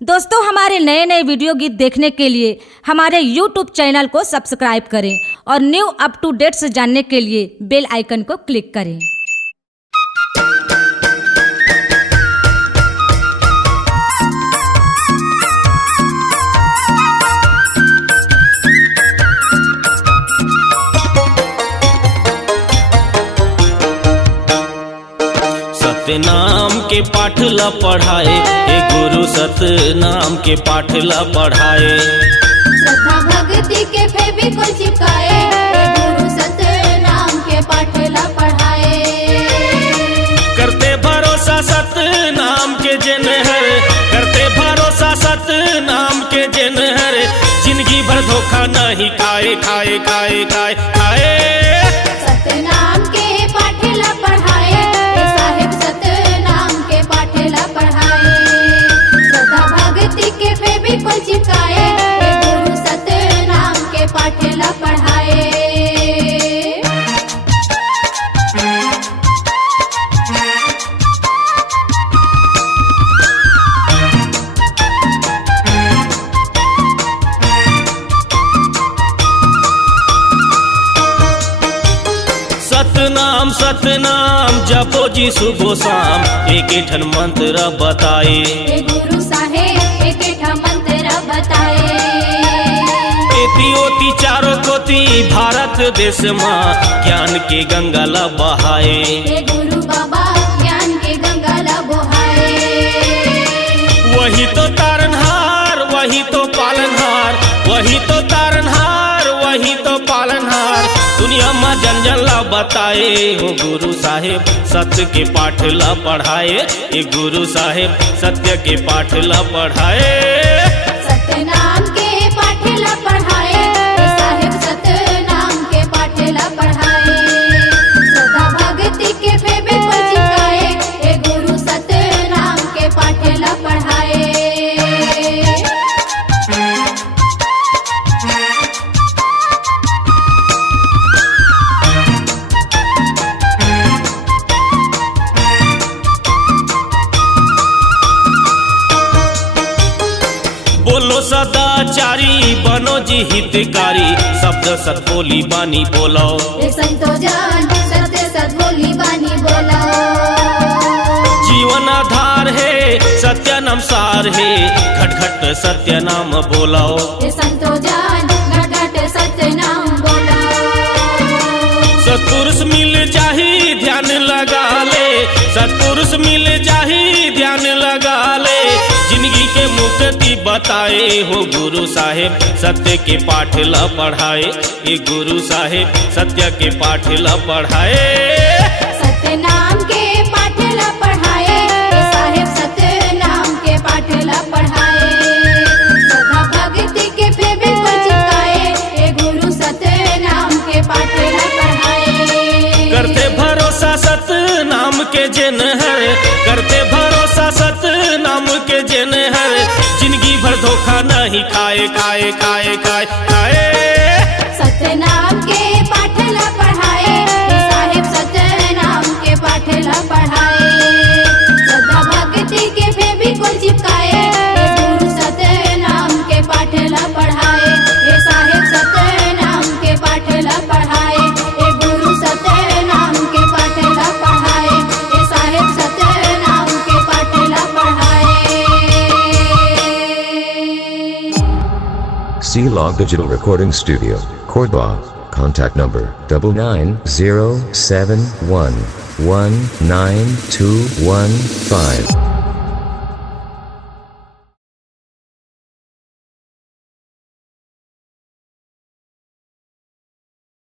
दोस्तों, हमारे नए नए वीडियो गीत देखने के लिए हमारे YouTube चैनल को सब्सक्राइब करें और न्यू अप टू डेट्स जानने के लिए बेल आइकन को क्लिक करें। सतनाम के पाठ ला पढ़ाए, ए गुरु सतनाम के पाठ ला पढ़ाए। श्रद्धा भक्ति के फेविकोल चिपकाए, ए गुरु सतनाम के पाठ ला पढ़ाए। करते भरोसा सतनाम के जिन हर, करते भरोसा सतनाम के जिन हर, जिंदगी भर धोखा नहीं खाए खाए खाए खाए खाए। सतनाम के पाठ ला पढ़ाए, ए साहिब सतनाम के पाठ ला पढ़ाए। श्रद्धा भक्ति के फेविकोल चिपकाए, ए गुरु सतनाम के पाठ ला पढ़ाए। सतनाम सतनाम जपो जी सुबह शाम, एक ठन मंत्र बताए। ए गुरु साहेब एक ठा मंत्र बताए। एती ओती चारों कोती भारत देश माँ, ज्ञान के गंगा ला बहाए। ए गुरु बाबा ज्ञान के गंगा ला बहाए। वही तो तारनहार, वही तो पालनहार, वही तो तारनहार, वही तो पालनहार, दुनिया में जन जन ला बताए। हो गुरु साहेब सत्य के पाठ ला पढ़ाए, ये गुरु साहेब सत्य के पाठ ला पढ़ाए। सतनाम के पाठ ला पढ़ाए, ए साहिब सतनाम के पाठ ला पढ़ाए। श्रद्धा भक्ति के फेविकोल चिपकाए, ए गुरु सतनाम के पाठ ला पढ़ाए। बोलो सदाचारी बनो जी हितकारी, शब्द सत बोली बानी बोलो। ए संतो जान सत्य सद्बोली बानी बोलो। जीवन आधार है सत्य नाम सार है, घट घट सत्य नाम बोलो। ए संतो जान घट घट सत्य नाम बोलो। सत्पुरुष मिल जाही ध्यान लगा ले, सत्पुरुष मिल जाही ध्यान लगा ले, जिंदगी के मुक्ति बताए। हो गुरु साहेब सत्य के पाठ ला पढ़ाए, ये गुरु साहेब सत्य के पाठ ला पढ़ाए। सतनाम के पाठ ला पढ़ाए, ए साहिब सतनाम के पाठ ला पढ़ाए। श्रद्धा भक्ति के फेविकोल चिपकाए, ए गुरु सतनाम के पाठ ला पढ़ाए। करते भरोसा सतनाम के जिन हर, करते भरोसा सतनाम के जिन हर, जिंदगी भर धोखा नहीं खाए खाए खाए खाए खाए। सतनाम के पाठ ला पढ़ाए, ए साहिब सतनाम के पाठ ला पढ़ाए। श्रद्धा भक्ति के फेविकोल चिपकाए, ए गुरु सतनाम के पाठ ला पढ़ाए। ए साहिब सतनाम के पाठ ला पढ़ाए, ए गुरु सतनाम के पाठ ला पढ़ाए। ए साहिब सतनाम के पाठ ला पढ़ाए। C-Log Digital Recording Studio, Cordoba. Contact number 9907119215.